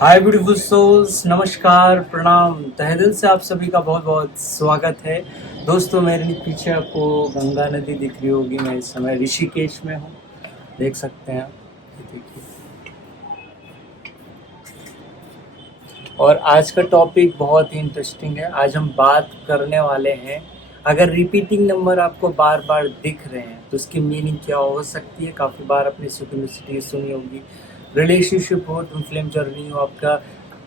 हाय beautiful souls, नमस्कार, प्रणाम। तहे दिल से आप सभी का बहुत बहुत स्वागत है। दोस्तों, मेरे पीछे आपको गंगा नदी दिख रही होगी। मैं इस समय ऋषिकेश में हूँ, देख सकते हैं आप। ये देखिए। और आज का टॉपिक बहुत ही इंटरेस्टिंग है। आज हम बात करने वाले हैं, अगर रिपीटिंग नंबर आपको बार बार दिख रहे हैं तो उसकी मीनिंग क्या हो सकती है। काफ़ी बार अपनी सिंक्रोनिसिटी सुनी होगी। रिलेशनशिप हो, ट्विन फ्लेम जर्नी हो, आपका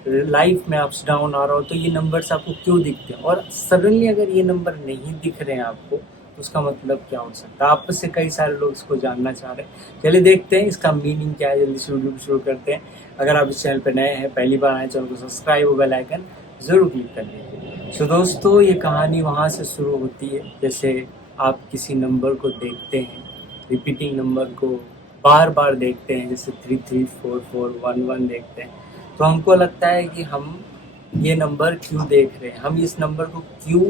लाइफ में अप्स डाउन आ रहा हो, तो ये नंबर्स आपको क्यों दिखते हैं। और सडनली अगर ये नंबर नहीं दिख रहे हैं आपको, तो उसका मतलब क्या हो सकता है। आप में से कई सारे लोग इसको जानना चाह रहे हैं। चलिए देखते हैं इसका मीनिंग क्या है। जल्दी से वीडियो शुरू करते हैं। अगर आप इस चैनल पर नए हैं, पहली बार आए, चैनल को सब्सक्राइब और बेल आइकन जरूर क्लिक कर लीजिए। सो दोस्तों, ये कहानी वहाँ से शुरू होती है जैसे आप किसी नंबर को देखते हैं, रिपीटिंग नंबर को बार बार देखते हैं, जैसे 334411 देखते हैं, तो हमको लगता है कि हम ये नंबर क्यों देख रहे हैं, हम इस नंबर को क्यों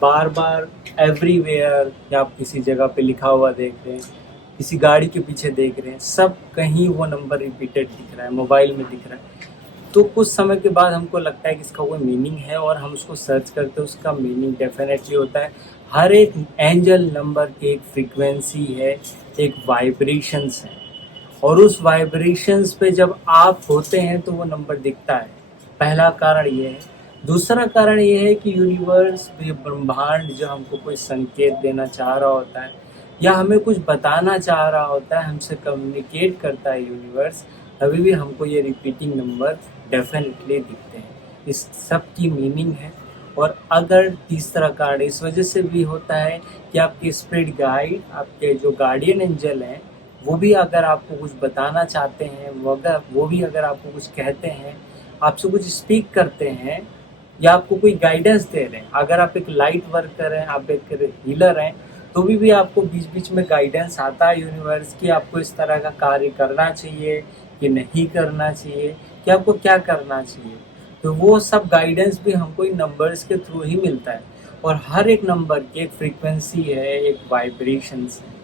बार बार एवरीवेयर, या आप किसी जगह पे लिखा हुआ देख रहे हैं, किसी गाड़ी के पीछे देख रहे हैं, सब कहीं वो नंबर रिपीटेड दिख रहा है, मोबाइल में दिख रहा है। तो कुछ समय के बाद हमको लगता है कि इसका कोई मीनिंग है, और हम उसको सर्च करते हैं। उसका मीनिंग डेफिनेटली होता है, हर एक एंजल नंबर की एक फ्रीक्वेंसी है, एक वाइब्रेशंस है, और उस वाइब्रेशंस पे जब आप होते हैं तो वो नंबर दिखता है। पहला कारण ये है। दूसरा कारण ये है कि यूनिवर्स, ये ब्रह्मांड जो हमको कोई संकेत देना चाह रहा होता है, या हमें कुछ बताना चाह रहा होता है, हमसे कम्युनिकेट करता है यूनिवर्स, तभी भी हमको ये रिपीटिंग नंबर डेफिनेटली दिखते हैं। इस सब की मीनिंग है। और अगर तीसरा कारण इस वजह से भी होता है कि आपके स्पिरिट गाइड, आपके जो गार्डियन एंजल हैं, वो भी अगर आपको कुछ बताना चाहते हैं, वो भी अगर आपको कुछ कहते हैं, आपसे कुछ स्पीक करते हैं, या आपको कोई गाइडेंस दे रहे हैं। अगर आप एक लाइट वर्कर हैं, आप एक हीलर हैं, तो भी आपको बीच बीच में गाइडेंस आता है यूनिवर्स की, आपको इस तरह का कार्य करना चाहिए कि नहीं करना चाहिए, कि आपको क्या करना चाहिए। तो वो सब गाइडेंस भी हमको इन नंबर्स के थ्रू ही मिलता है। और हर एक नंबर की एक फ्रीक्वेंसी है, एक वाइब्रेशंस है।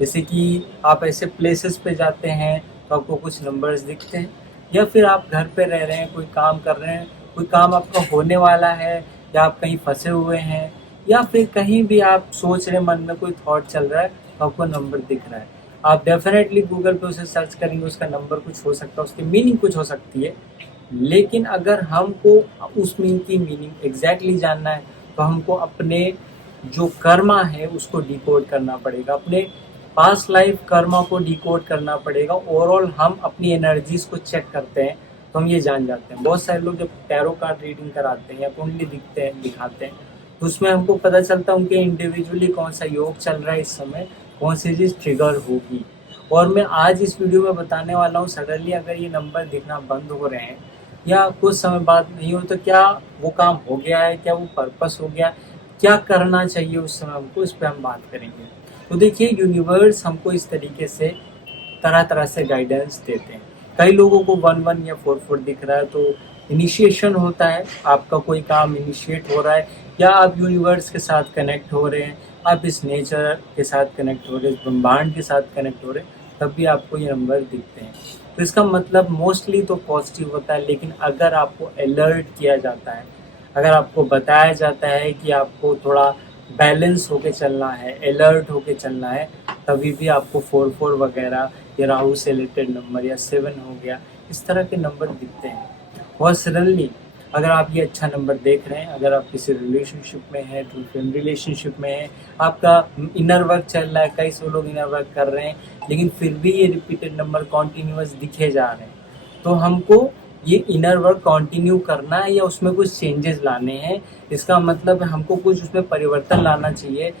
जैसे कि आप ऐसे प्लेसेस पे जाते हैं तो आपको कुछ नंबर्स दिखते हैं, या फिर आप घर पे रह रहे हैं, कोई काम कर रहे हैं, कोई काम आपका होने वाला है, या आप कहीं फंसे हुए हैं, या फिर कहीं भी आप सोच रहे, मन में कोई थॉट चल रहा है, तो आपको नंबर दिख रहा है। आप डेफिनेटली गूगल पे उसे सर्च करेंगे, उसका नंबर कुछ हो सकता है, उसकी मीनिंग कुछ हो सकती है। लेकिन अगर हमको उस मीनिंग की मीनिंग एग्जैक्टली जानना है, तो हमको अपने जो कर्मा है उसको डिकोड करना पड़ेगा, अपने पास्ट लाइफ कर्मा को डिकोड करना पड़ेगा। ओवरऑल हम अपनी एनर्जीज को चेक करते हैं तो हम ये जान जाते हैं। बहुत सारे लोग जब टैरो कार्ड रीडिंग कराते हैं या कुंडली दिखाते हैं, तो उसमें हमको पता चलता है उनके इंडिविजुअली कौन सा योग चल रहा है इस समय, कौन सी चीज़ ट्रिगर होगी। और मैं आज इस वीडियो में बताने वाला हूँ, सडनली अगर ये नंबर दिखना बंद हो रहे हैं या कुछ समय बाद नहीं हो, तो क्या वो काम हो गया है, क्या वो पर्पस हो गया, क्या करना चाहिए उस समय हमको, इस पर हम बात करेंगे। तो देखिए, यूनिवर्स हमको इस तरीके से तरह तरह से गाइडेंस देते हैं। कई लोगों को 11 या 44 दिख रहा है, तो इनिशिएशन होता है, आपका कोई काम इनिशिएट हो रहा है, या आप यूनिवर्स के साथ कनेक्ट हो रहे हैं, आप इस नेचर के साथ कनेक्ट हो रहे हैं, इस ब्रह्मांड के साथ कनेक्ट हो रहे हैं, तब भी आपको ये नंबर दिखते हैं। तो इसका मतलब मोस्टली तो पॉजिटिव होता है। लेकिन अगर आपको अलर्ट किया जाता है, अगर आपको बताया जाता है कि आपको थोड़ा बैलेंस होके चलना है, अलर्ट होके चलना है, तभी भी आपको 44 वगैरह, या राहु से रिलेटेड नंबर, या 7 हो गया, इस तरह के नंबर दिखते हैं। और सडनली अगर आप ये अच्छा नंबर देख रहे हैं, अगर आप किसी रिलेशनशिप में हैं, ट्रू फ्रेंड रिलेशनशिप में हैं, आपका इनर वर्क चल रहा है, कई सौ लोग इनर वर्क कर रहे हैं, लेकिन फिर भी ये रिपीटेड नंबर कॉन्टीन्यूअस दिखे जा रहे हैं, तो हमको ये इनर वर्क कंटिन्यू करना है, या उसमें कुछ चेंजेस लाने हैं। इसका मतलब है हमको कुछ उसमें परिवर्तन लाना चाहिए।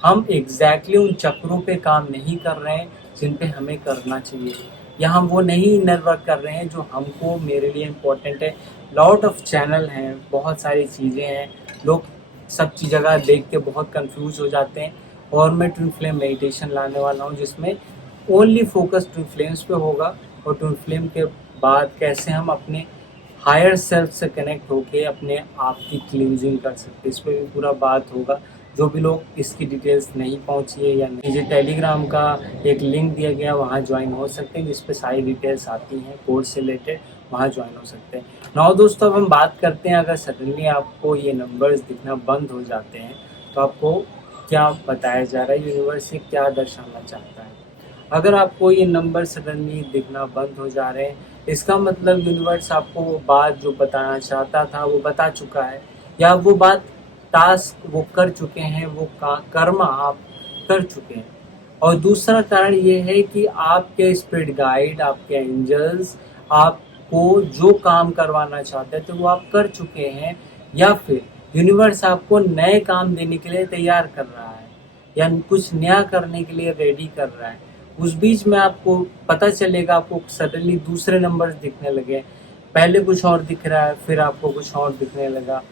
हम एग्जैक्टली उन चक्रों पे काम नहीं कर रहे हैं जिन पे हमें करना चाहिए, या हम वो नहीं इनर वर्क कर रहे हैं जो हमको, मेरे लिए इम्पोर्टेंट है। लॉट ऑफ चैनल हैं, बहुत सारी चीज़ें हैं, लोग सब चीज़ जगह देख के बहुत कंफ्यूज हो जाते हैं। और मैं ट्विन फ्लेम मेडिटेशन लाने वाला हूँ, जिसमें ओनली फोकस ट्विन फ्लेम्स पे होगा। और ट्विन फ्लेम के बाद कैसे हम अपने हायर सेल्फ से कनेक्ट होके अपने आप की क्लींजिंग कर सकते हैं, इस पर भी पूरा बात होगा। जो भी लोग इसकी डिटेल्स नहीं पहुंची है या नहीं, मुझे टेलीग्राम का एक लिंक दिया गया, वहां ज्वाइन हो सकते हैं, जिस पे सारी डिटेल्स आती हैं कोर्स से रिलेटेड। वहाँ ज्वाइन हो सकते हैं। नाउ दोस्तों, अब हम बात करते हैं, अगर सडनली आपको ये नंबर्स दिखना बंद हो जाते हैं तो आपको क्या बताया जा रहा है, यूनिवर्स से क्या दर्शाना चाहता है। अगर आपको ये नंबर सडनली दिखना बंद हो जा रहे हैं, इसका मतलब यूनिवर्स आपको वो बात जो बताना चाहता था वो बता चुका है, या वो बात टास्क वो कर चुके हैं, वो कर्म आप कर चुके हैं। और दूसरा कारण ये है कि आपके स्पिरिट गाइड, आपके एंजल्स आपको जो काम करवाना चाहते थे वो आप कर चुके हैं, या फिर यूनिवर्स आपको नए काम देने के लिए तैयार कर रहा है या कुछ नया करने के लिए रेडी कर रहा है। उस बीच में आपको पता चलेगा, आपको सडनली दूसरे नंबर्स दिखने लगे, पहले कुछ और दिख रहा है फिर आपको कुछ और दिखने लगा।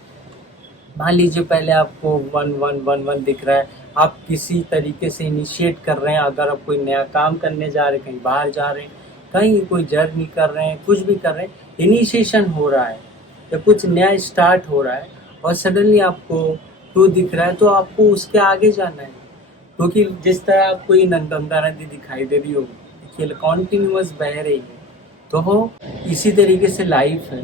मान लीजिए पहले आपको 1111 दिख रहा है, आप किसी तरीके से इनिशिएट कर रहे हैं, अगर आप कोई नया काम करने जा रहे हैं, कहीं बाहर जा रहे हैं, कहीं कोई जर्नी कर रहे हैं, कुछ भी कर रहे हैं, इनिशिएशन हो रहा है या कुछ नया स्टार्ट हो रहा है और सडनली आपको 2 दिख रहा है, तो आपको उसके आगे जाना है। क्योंकि जिस तरह आपको ये गंगा नदी दिखाई दे रही होगी, देखिए कॉन्टिन्यूअस बह रही है, तो हो इसी तरीके से लाइफ है,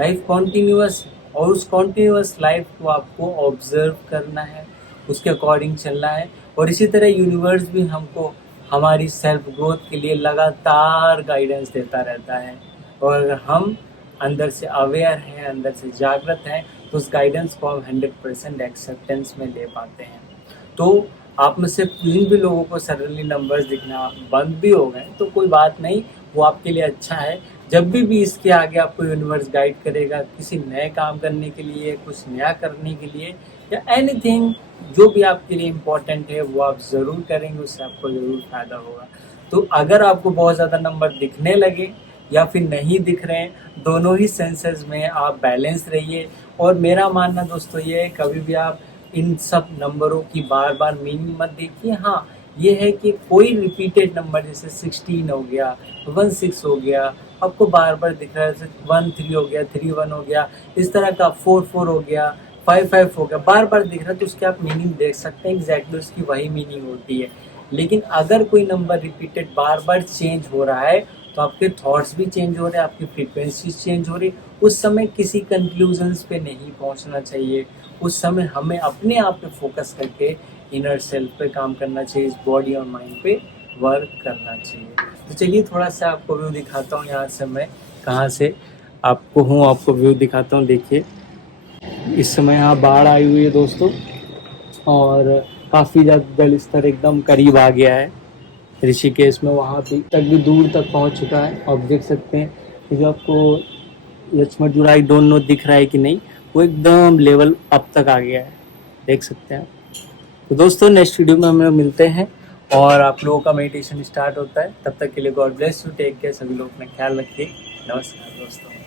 लाइफ कॉन्टिन्यूअस है और उस कॉन्टिन्यूअस लाइफ को आपको ऑब्जर्व करना है, उसके अकॉर्डिंग चलना है। और इसी तरह यूनिवर्स भी हमको हमारी सेल्फ ग्रोथ के लिए लगातार गाइडेंस देता रहता है, और अगर हम अंदर से अवेयर हैं, अंदर से जागृत हैं, तो उस गाइडेंस को हम 100% एक्सेप्टेंस में ले पाते हैं। तो आप में से जिन भी लोगों को सडनली नंबर्स दिखना बंद भी हो गए तो कोई बात नहीं, वो आपके लिए अच्छा है। जब भी इसके आगे आपको यूनिवर्स गाइड करेगा किसी नए काम करने के लिए, कुछ नया करने के लिए, या एनीथिंग जो भी आपके लिए इम्पोर्टेंट है वो आप ज़रूर करेंगे, उससे आपको ज़रूर फ़ायदा होगा। तो अगर आपको बहुत ज़्यादा नंबर दिखने लगे या फिर नहीं दिख रहे हैं, दोनों ही सेंसेस में आप बैलेंस रहिए। और मेरा मानना दोस्तों ये है, कभी भी आप इन सब नंबरों की बार बार मीनिंग मत देखिए। हाँ, ये है कि कोई रिपीटेड नंबर जैसे 16 हो गया, 16 हो गया, आपको बार बार दिख रहा है, जैसे 13 हो गया, 31 हो गया, इस तरह का 44 हो गया, 55 हो गया, बार बार दिख रहा है, तो उसकी आप मीनिंग देख सकते हैं, एग्जैक्टली उसकी वही मीनिंग होती है। लेकिन अगर कोई नंबर रिपीटेड बार बार चेंज हो रहा है तो आपके थॉट्स भी चेंज हो रहे हैं, आपकी फ्रीक्वेंसी चेंज हो रही, उस समय किसी कंक्लूजन्स पे नहीं पहुंचना चाहिए। उस समय हमें अपने आप पे फोकस करके इनर सेल्फ पे काम करना चाहिए, इस बॉडी और माइंड पे वर्क करना चाहिए। तो चलिए थोड़ा सा आपको व्यू दिखाता हूँ, यहाँ से मैं कहाँ से आपको व्यू दिखाता हूँ। देखिए इस समय यहाँ बाढ़ आई हुई है दोस्तों, और काफ़ी ज़्यादा जल स्तर एकदम करीब आ गया है ऋषिकेश में, वहाँ तक भी दूर तक पहुँच चुका है। आप देख सकते हैं कि जो आपको लक्ष्मण जुड़ा, आई डोंट नो दिख रहा है कि नहीं, वो एकदम लेवल अब तक आ गया है, देख सकते हैं। तो दोस्तों नेक्स्ट वीडियो में हम लोग मिलते हैं और आप लोगों का मेडिटेशन स्टार्ट होता है। तब तक के लिए God bless you, take care, सभी लोग अपना ख्याल रखिए। नमस्कार दोस्तों।